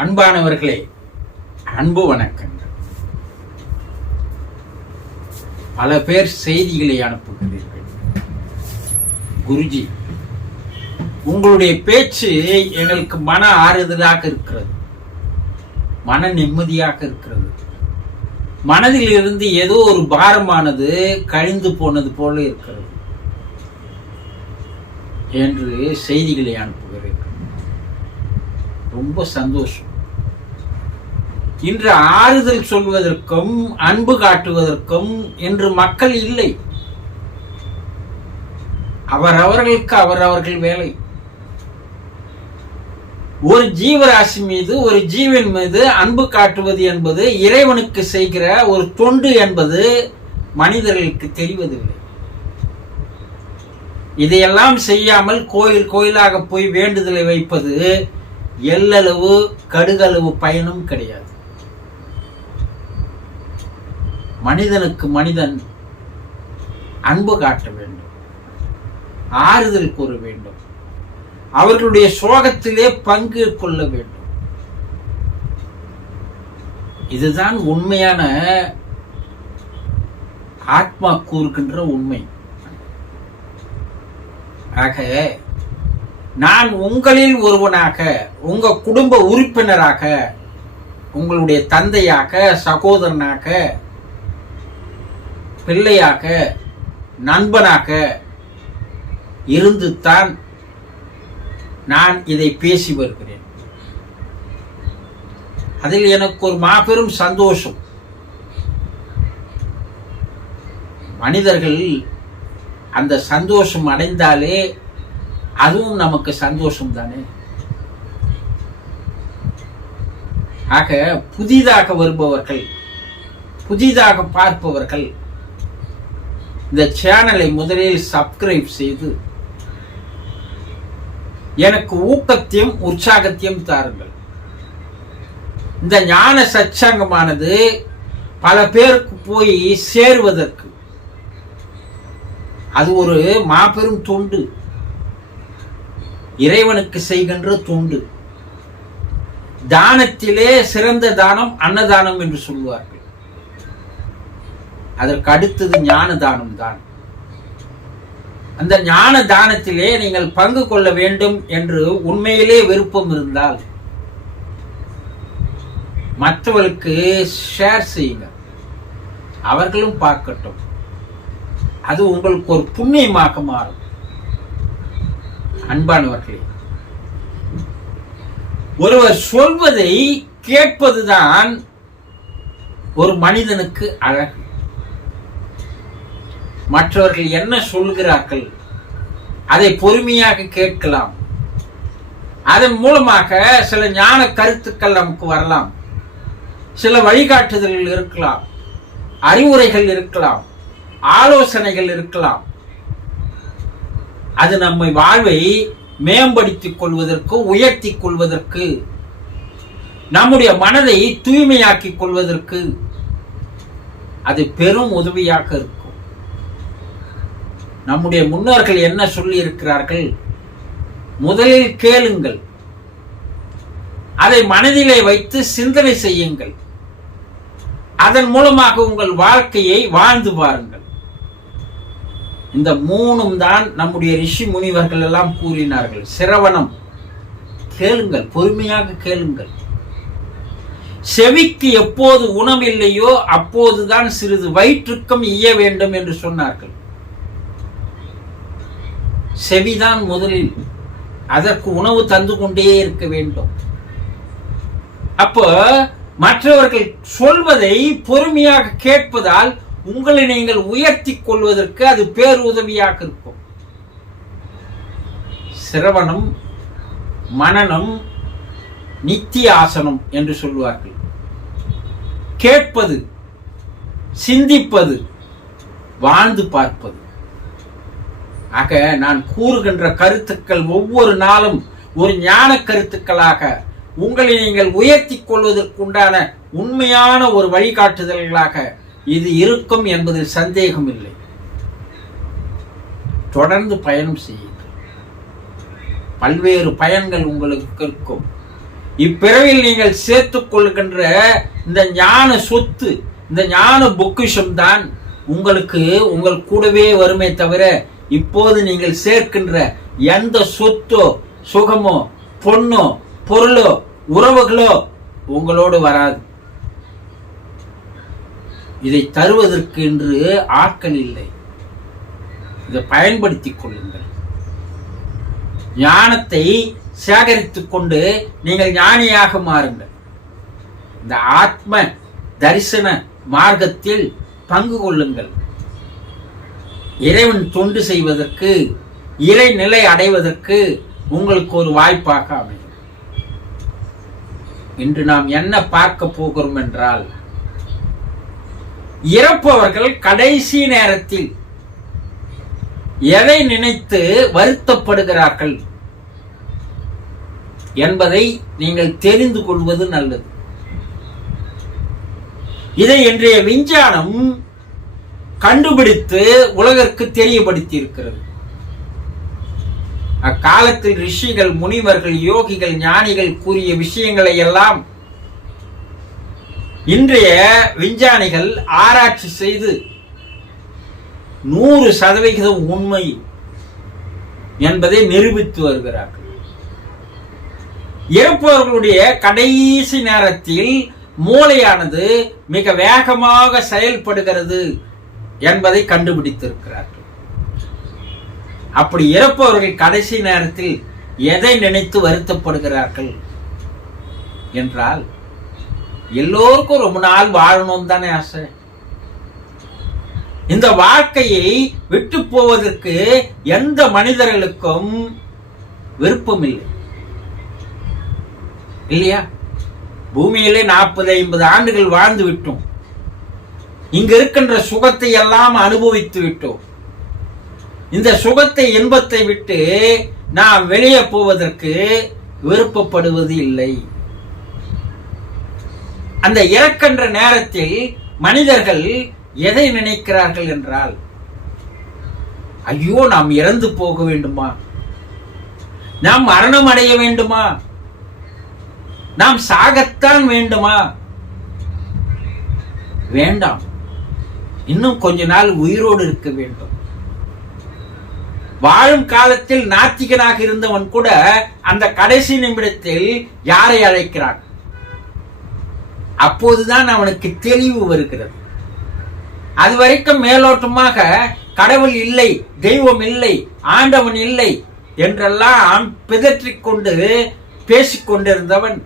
அன்பானவர்களே, அன்பு வணக்கங்கள். பல பேர் செய்திகளை அனுப்புகிறீர்கள். குருஜி, உங்களுடைய பேச்சு எங்களுக்கு மன ஆறுதலாக இருக்கிறது, மன நிம்மதியாக இருக்கிறது. மனதில் இருந்து ஏதோ ஒரு பாரமானது கழிந்து போனது போல இருக்கிறது என்று செய்திகளை அனுப்புகிறீர்கள். ரொம்ப சந்தோஷம். இன்று ஆறுதல் சொல்வதற்கும் அன்பு காட்டுவதற்கும் இன்று மக்கள் இல்லை. அவரவர்களுக்கு அவரவர்கள் வேலை. ஒரு ஜீவராசி மீது, ஒரு ஜீவன் மீது அன்பு காட்டுவது என்பது இறைவனுக்கு செய்கிற ஒரு தொண்டு என்பது மனிதர்களுக்கு தெரிவதில்லை. இதையெல்லாம் செய்யாமல் கோயில் கோயிலாக போய் வேண்டுதலை வைப்பது எல்லளவு கடுகளவு பயனும் கிடையாது. மனிதனுக்கு மனிதன் அன்பு காட்ட வேண்டும், ஆறுதல் கூற வேண்டும், அவர்களுடைய சோகத்திலே பங்கு கொள்ள வேண்டும். இதுதான் உண்மையான ஆத்மா கூறுகின்ற உண்மை. ஆக நான் உங்களில் ஒருவனாக, உங்க குடும்ப உறுப்பினராக, உங்களுடைய தந்தையாக, சகோதரனாக, பிள்ளையாக, நண்பனாக இருந்துதான் நான் இதை பேசி வருகிறேன். அதில் எனக்கு ஒரு மாபெரும் சந்தோஷம். மனிதர்கள் அந்த சந்தோஷம் அடைந்தாலே அதுவும் நமக்கு சந்தோஷம் தானே. ஆக புதிதாக வருபவர்கள், புதிதாக பார்ப்பவர்கள் இந்த சேனலை முதலில் சப்ஸ்கிரைப் செய்து எனக்கு ஊக்கத்தையும் உற்சாகத்தையும் தாருங்கள். இந்த ஞான சத்சங்கமானது பல பேருக்கு போய் சேருவதற்கு அது ஒரு மாபெரும் தொண்டு, இறைவனுக்கு செய்கின்ற தொண்டு. தானத்திலே சிறந்த தானம் அன்னதானம் என்று சொல்வார்கள். அதற்கு அடுத்தது ஞான தானம் தான். அந்த ஞான தானத்திலே நீங்கள் பங்கு கொள்ள வேண்டும் என்று உண்மையிலே விருப்பம் இருந்தால் மற்றவர்களுக்கு ஷேர் செய்யுங்க, அவர்களும் பார்க்கட்டும். அது உங்களுக்கு ஒரு புண்ணியமாக மாறும். அன்பானவர்களே, ஒருவர் சொல்வதை கேட்பதுதான் ஒரு மனிதனுக்கு அழகு. மற்றவர்கள் என்ன சொல்கிறார்கள் அதை பொறுமையாக கேட்கலாம். அதன் மூலமாக சில ஞான கருத்துக்கள் நமக்கு வரலாம், சில வழிகாட்டுதல்கள் இருக்கலாம், அறிவுரைகள் இருக்கலாம், ஆலோசனைகள் இருக்கலாம். அது நம்மை வாழ்வை மேம்படுத்திக் கொள்வதற்கு, உயர்த்திக் கொள்வதற்கு, நம்முடைய மனதை தூய்மையாக்கிக் கொள்வதற்கு அது பெரும் உதவியாக இருக்கும். நம்முடைய முன்னோர்கள் என்ன சொல்லி இருக்கிறார்கள்? முதலில் கேளுங்கள், அதை மனதிலே வைத்து சிந்தனை செய்யுங்கள், அதன் மூலமாக உங்கள் வாழ்க்கையை வாழ்ந்து பாருங்கள். இந்த மூணும் தான் நம்முடைய ரிஷி முனிவர்கள் எல்லாம் கூறினார்கள். சிரவணம், கேளுங்கள், பொறுமையாக கேளுங்கள். செவிக்கு எப்போது உணவில்லையோ அப்போதுதான் சிறிது வயிற்றுக்கும் ஈய வேண்டும் என்று சொன்னார்கள். செவிதான் முதலில், அதற்கு உணவு தந்து கொண்டே இருக்க வேண்டும். அப்போ மற்றவர்கள் சொல்வதை பொறுமையாக கேட்பதால் உங்களை நீங்கள் உயர்த்தி கொள்வதற்கு அது பேருதவியாக இருக்கும். சிரவணம், மனனம், நித்திய ஆசனம் என்று சொல்வார்கள். கேட்பது, சிந்திப்பது, வாழ்ந்து பார்ப்பது. ஆக நான் கூறுகின்ற கருத்துக்கள் ஒவ்வொரு நாளும் ஒரு ஞான கருத்துக்களாக உங்களை நீங்கள் உயர்த்தி கொள்வதற்குண்டான உண்மையான ஒரு வழிகாட்டுதல்களாக இது இருக்கும் என்பதில் சந்தேகம் இல்லை. தொடர்ந்து பயணம் செய்யுங்கள். பல்வேறு பயன்கள் உங்களுக்கு இருக்கும். இப்பிறவில் நீங்கள் சேர்த்துக் கொள்கின்ற இந்த ஞான சொத்து, இந்த ஞான பொக்கிஷம் தான் உங்களுக்கு உங்கள் கூடவே வருமே தவிர இப்போது நீங்கள் சேர்க்கின்ற எந்த சொத்தோ சுகமோ பொண்ணோ பொருளோ உறவுகளோ உங்களோடு வராது. இதை தருவதற்கு என்று ஆட்கள் இல்லை. இதை பயன்படுத்திக் கொள்ளுங்கள். ஞானத்தை சேகரித்துக் கொண்டு நீங்கள் ஞானியாக மாறுங்கள். இந்த ஆத்ம தரிசன மார்க்கத்தில் பங்கு கொள்ளுங்கள். இறைவன் தொண்டு செய்வதற்கு, இறைநிலை அடைவதற்கு உங்களுக்கு ஒரு வாய்ப்பாக அமையும். இன்று நாம் என்ன பார்க்க போகிறோம் என்றால், இறப்பவர்கள் கடைசி நேரத்தில் எதை நினைத்து வருத்தப்படுகிறார்கள் என்பதை நீங்கள் தெரிந்து கொள்வது நல்லது. இதை இன்றைய விஞ்ஞானம் கண்டுபிடித்து உலகிற்கு தெரியப்படுத்தி இருக்கிறது. அக்காலத்தில் ரிஷிகள், முனிவர்கள், யோகிகள், ஞானிகள் கூறிய விஷயங்களை எல்லாம் இன்றைய விஞ்ஞானிகள் ஆராய்ச்சி செய்து 100% உண்மை என்பதை நிரூபித்து வருகிறார்கள். இறப்பவர்களுடைய கடைசி நேரத்தில் மூளையானது மிக வேகமாக செயல்படுகிறது என்பதை கண்டுபிடித்திருக்கிறார்கள். அப்படி இறப்பவர்கள் கடைசி நேரத்தில் எதை நினைத்து வருத்தப்படுகிறார்கள் என்றால், எல்லோருக்கும் ரொம்ப நாள் வாழணும் தானே ஆசை. இந்த வாழ்க்கையை விட்டு போவதற்கு எந்த மனிதர்களுக்கும் விருப்பம் இல்லை, இல்லையா? பூமியிலே 40-50 ஆண்டுகள் வாழ்ந்து விட்டோம். இங்க இருக்கின்ற சுகத்தை எல்லாம் அனுபவித்து விட்டோம். இந்த சுகத்தை, இன்பத்தை விட்டு நாம் வெளியே போவதற்கு விருப்பப்படுவது இல்லை. அந்த இறக்கின்ற நேரத்தில் மனிதர்கள் எதை நினைக்கிறார்கள் என்றால், ஐயோ நாம் இறந்து போக வேண்டுமா, நாம் மரணம் அடைய வேண்டுமா, நாம் சாகத்தான் வேண்டுமா? வேண்டாம், இன்னும் கொஞ்ச நாள் உயிரோடு இருக்க வேண்டும். வாழும் காலத்தில் நாத்திகனாக இருந்தவன் கூட அந்த கடைசி நிமிடத்தில் யாரை அழைக்கிறான்? அப்போதுதான் அவனுக்கு தெளிவு வருகிறது. அது வரைக்கும் மேலோட்டமாக கடவுள் இல்லை, தெய்வம் இல்லை, ஆண்டவன் இல்லை என்றெல்லாம் பிதற்றிக் கொண்டு பேசிக்கொண்டிருந்தவன்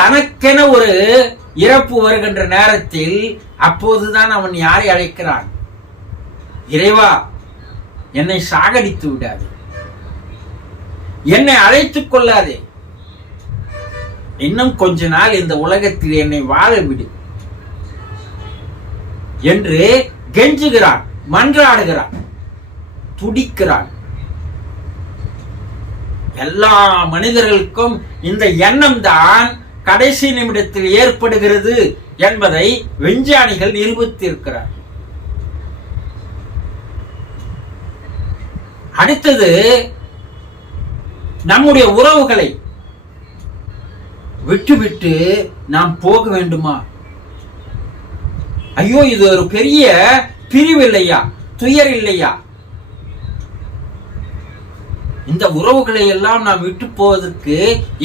தனக்கென ஒரு இறப்பு வருகின்ற நேரத்தில் அப்போதுதான் அவன் யாரை அழைக்கிறான்? இறைவா, என்னை சாகடித்து விடாதே, என்னை அழைத்துக் கொள்ளாதே, இன்னும் கொஞ்ச நாள் இந்த உலகத்தில் என்னை வாழ விடு என்று கெஞ்சுகிறான், மன்றாடுகிறான், துடிக்கிறான். எல்லா மனிதர்களுக்கும் இந்த எண்ணம் தான் கடைசி நிமிடத்தில் ஏற்படுகிறது என்பதை விஞ்ஞானிகள் நிரூபித்திருக்கிறார். அடுத்தது, நம்முடைய உறவுகளை விட்டுவிட்டு நாம் போக வேண்டுமா? ஐயோ, இது ஒரு பெரிய பிரிவு இல்லையா, துயர் இல்லையா? இந்த உறவுகளை எல்லாம் நாம் விட்டு போவதற்கு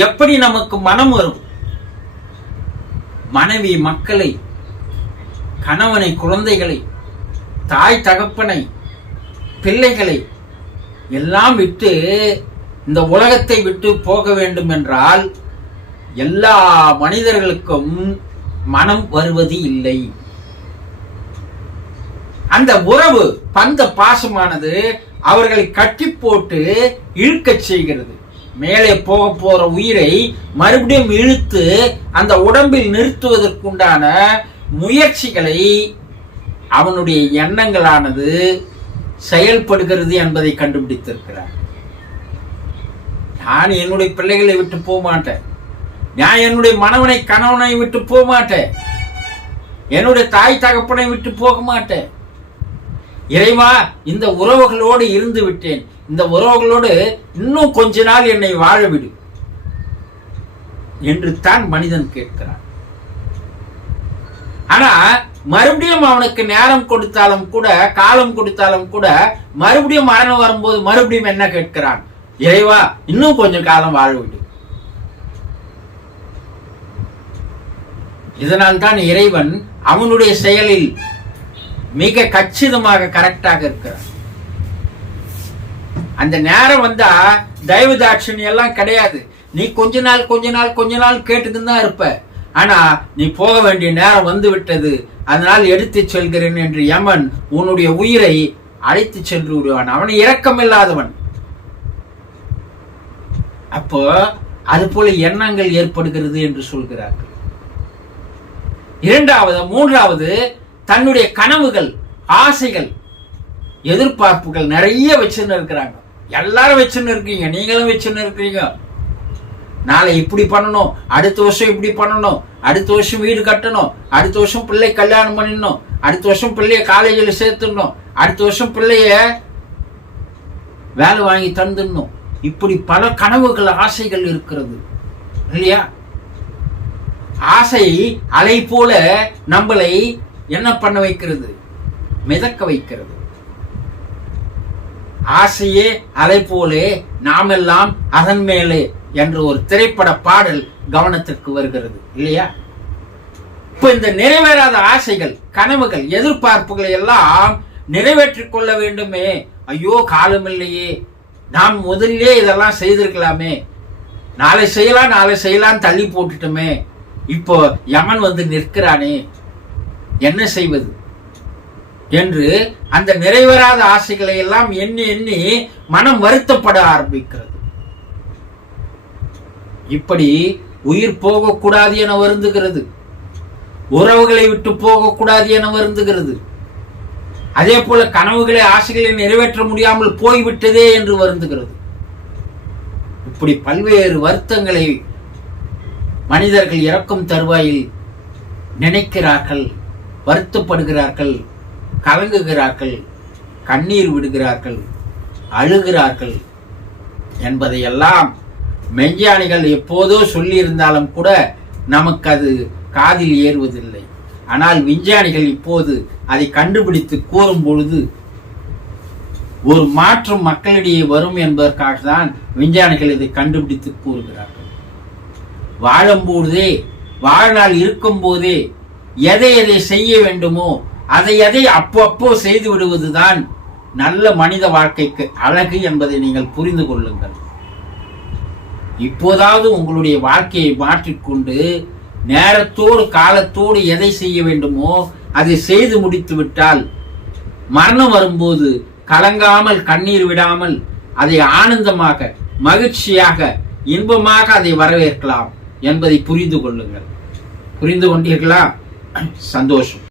எப்படி நமக்கு மனம் வரும்? மனைவி மக்களை, கணவனை, குழந்தைகளை, தாய் தகப்பனை, பிள்ளைகளை எல்லாம் விட்டு இந்த உலகத்தை விட்டு போக வேண்டும் என்றால் எல்லா மனிதர்களுக்கும் மனம் வருவது இல்லை. அந்த உறவு, பந்த பாசமானது அவர்களை கட்டி போட்டு இழுக்கச் செய்கிறது. மேலே போக போற உயிரை மறுபடியும் இழுத்து அந்த உடம்பில் நிறுத்துவதற்குண்டான முயற்சிகளை அவனுடைய எண்ணங்களானது செயல்படுகிறது என்பதை கண்டுபிடித்திருக்கிறார். நான் என்னுடைய பிள்ளைகளை விட்டு போக மாட்டேன், நான் என்னுடைய மனவனை கணவனை விட்டு போக மாட்டேன், என்னுடைய தாய் தகப்பனை விட்டு போக மாட்டேன். இறைவா, இந்த உறவுகளோடு இருந்து விட்டேன், இந்த உறவுகளோடு இன்னும் கொஞ்ச நாள் என்னை வாழ விடு என்று தான் மனிதன் கேட்கிறான். ஆனா மறுபடியும் அவனுக்கு நேரம் கொடுத்தாலும் கூட, காலம் கொடுத்தாலும் கூட, மறுபடியும் மரணம் வரும்போது மறுபடியும் என்ன கேட்கிறான்? இறைவா, இன்னும் கொஞ்சம் காலம் வாழ விடு. இதனால்தான் இறைவன் அவனுடைய செயலில் மிக கச்சிதமாக கரெக்டாக இருக்கிறான். அந்த நேரம் வந்தா தயவு தாட்சணியம் எல்லாம் கிடையாது. நீ கொஞ்ச நாள் கேட்டுட்டு தான் இருப்ப. ஆனா நீ போக வேண்டிய நேரம் வந்து விட்டது, அதனால் எடுத்து செல்கிறேன் என்று யமன் உன்னுடைய உயிரை அழைத்து சென்று விடுவான். அவன் இரக்கம் இல்லாதவன். அப்போ அது போல எண்ணங்கள் ஏற்படுகிறது என்று சொல்கிறார்கள். மூன்றாவது தன்னுடைய கனவுகள், ஆசைகள், எதிர்பார்ப்புகள் நிறைய வச்சுன்னு இருக்கிறாங்க. எல்லாரும் வச்சுன்னு இருக்கீங்க, நீங்களும் வச்சுன்னு இருக்கிறீங்க. நாளை இப்படி பண்ணணும், அடுத்த வருஷம் இப்படி பண்ணணும், அடுத்த வருஷம் வீடு கட்டணும், அடுத்த வருஷம் பிள்ளை கல்யாணம் பண்ணிடணும், அடுத்த வருஷம் பிள்ளைய காலேஜில் சேர்த்துடணும், அடுத்த வருஷம் பிள்ளைய வேலை வாங்கி தந்துடணும். இப்படி பல கனவுகள், ஆசைகள் இருக்கிறது இல்லையா? ஆசை அலை போல நம்மளை என்ன பண்ண வைக்கிறது? மிதக்க வைக்கிறது. ஆசையே அலை போலே நாமெல்லாம் அதன் மேலே என்ற ஒரு திரைப்பட பாடல் கவனத்திற்கு வருகிறது இல்லையா? இப்ப இந்த நிறைவேறாத ஆசைகள், கனவுகள், எதிர்பார்ப்புகளை எல்லாம் நிறைவேற்றிக் கொள்ள வேண்டுமே. ஐயோ, காலம் இல்லையே, நாம் முதல்ல இதெல்லாம் செய்திருக்கலாமே, நாளை செய்யலாம் தள்ளி போட்டுட்டோமே, இப்போ யமன் வந்து நிற்கிறானே, என்ன செய்வது என்று அந்த நிறைவேறாத ஆசைகளை எல்லாம் எண்ணி எண்ணி மனம் வருத்தப்பட ஆரம்பிக்கிறது. இப்படி உயிர் போகக்கூடாது என வருந்துகிறது, உறவுகளை விட்டு போகக்கூடாது என வருந்துகிறது. அதே போல கனவுகளை, ஆசைகளை நிறைவேற்ற முடியாமல் போய்விட்டதே என்று வருந்துகிறது. இப்படி பல்வேறு வருத்தங்களை மனிதர்கள் இறக்கும் தருவாயில் நினைக்கிறார்கள், வருத்தப்படுகிறார்கள், கலங்குகிறார்கள், கண்ணீர் விடுகிறார்கள், அழுகிறார்கள் என்பதையெல்லாம் மெஞ்ஞானிகள் எப்போதோ சொல்லி இருந்தாலும் கூட நமக்கு அது காதில் ஏறுவதில்லை. ஆனால் விஞ்ஞானிகள் இப்போது அதை கண்டுபிடித்து கூறும் பொழுது ஒரு மாற்றம் மக்களிடையே வரும் என்பதற்காக தான் விஞ்ஞானிகள் இதை கண்டுபிடித்து கூறுகிறார்கள். வாழும்போதே, வாழ்நாள் இருக்கும் போதே எதை எதை செய்ய வேண்டுமோ அதை அப்போ செய்து விடுவதுதான் நல்ல மனித வாழ்க்கைக்கு அழகு என்பதை நீங்கள் புரிந்து கொள்ளுங்கள். இப்போதாவது உங்களுடைய வாழ்க்கையை மாற்றிக்கொண்டு நேரத்தோடு காலத்தோடு எதை செய்ய வேண்டுமோ அதை செய்து முடித்து விட்டால் மரணம் வரும்போது கலங்காமல், கண்ணீர் விடாமல் அதை ஆனந்தமாக, மகிழ்ச்சியாக, இன்பமாக அதை வரவேற்கலாம் என்பதை புரிந்து கொள்ளுங்கள். புரிந்து கொண்டீர்களா? சந்தோஷம்.